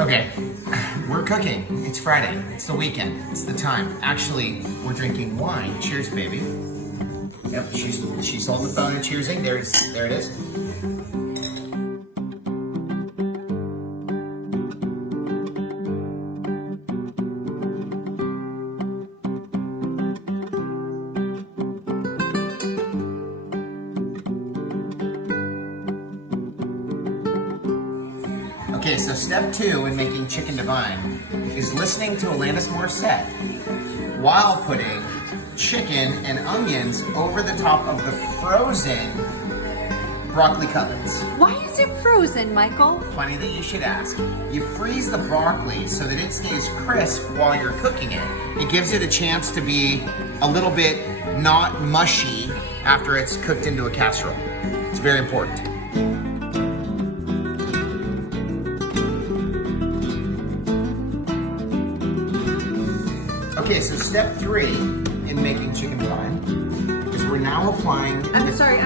Okay, we're cooking. It's Friday. It's the weekend. It's the time. Actually, we're drinking wine. Cheers, baby. Yep, she's holding the phone and cheersing. There it is. Okay, so step 2 in making chicken divine is listening to Alanis Morissette while putting chicken and onions over the top of the frozen broccoli cutlets. Why is it frozen, Michael? Funny that you should ask. You freeze the broccoli so that it stays crisp while you're cooking it. It gives it a chance to be a little bit not mushy after it's cooked into a casserole. It's very important. Okay, so step 3 in making chicken divine is we're now applying... I'm sorry.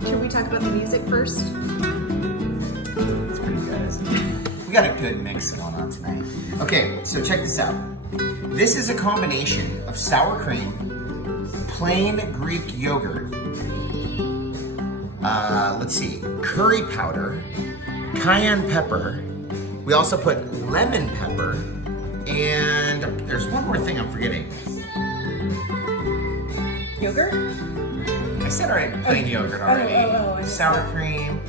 Can we talk about the music first? It's pretty good, isn't it? We got a good mix going on tonight. Okay, so check this out. This is a combination of sour cream, plain Greek yogurt, let's see, curry powder, cayenne pepper. We also put lemon pepper, and there's one more thing I'm forgetting. Yogurt? I said already plain yogurt already. I Sour cream.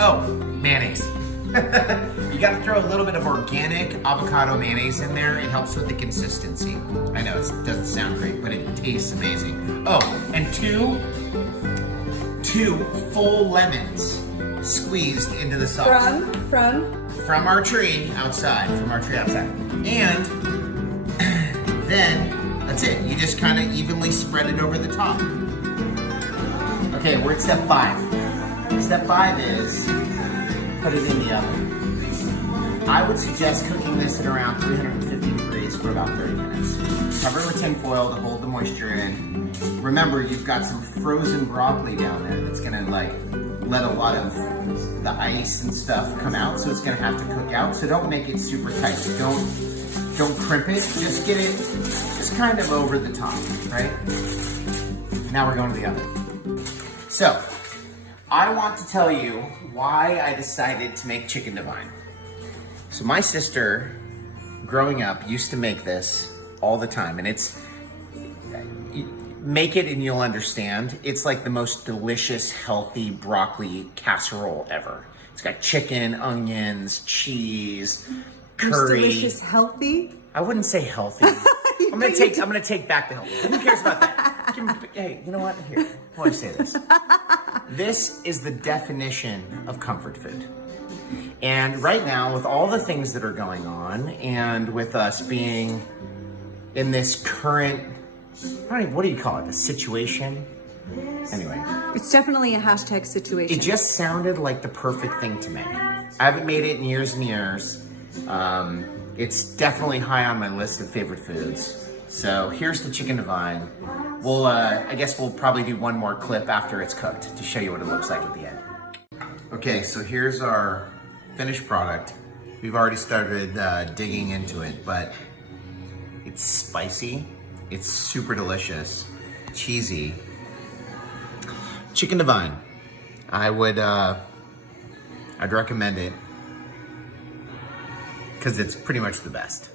Oh, mayonnaise. You gotta throw a little bit of organic avocado mayonnaise in there. It helps with the consistency. I know it doesn't sound great, but it tastes amazing. Oh, and two full lemons squeezed into the sauce. From our tree outside. And then that's it. You just kind of evenly spread it over the top. Okay, we're at step 5. Step 5 is put it in the oven. I would suggest cooking this at around 350 degrees for about 30 minutes. Cover it with tin foil to hold the moisture in. Remember, you've got some frozen broccoli down there that's gonna let a lot of the ice and stuff come out, so it's gonna have to cook out. So don't make it super tight. Don't crimp it. Just get it just kind of over the top, right? Now we're going to the oven. So I want to tell you why I decided to make chicken divine. So my sister, growing up, used to make this all the time, and make it and you'll understand. It's like the most delicious, healthy broccoli casserole ever. It's got chicken, onions, cheese, curry. Most delicious, healthy? I wouldn't say healthy. I'm gonna take back the healthy. Who cares about that? Hey, you know what? Here, I want to say this. This is the definition of comfort food. And right now, with all the things that are going on, and with us being in this current, what do you call it? A situation? Anyway. It's definitely a hashtag situation. It just sounded like the perfect thing to make. I haven't made it in years and years. It's definitely high on my list of favorite foods. So here's the chicken divine. I guess we'll probably do one more clip after it's cooked to show you what it looks like at the end. Okay, so here's our finished product. We've already started digging into it, but it's spicy. It's super delicious, cheesy. Chicken divine. I'd recommend it because it's pretty much the best.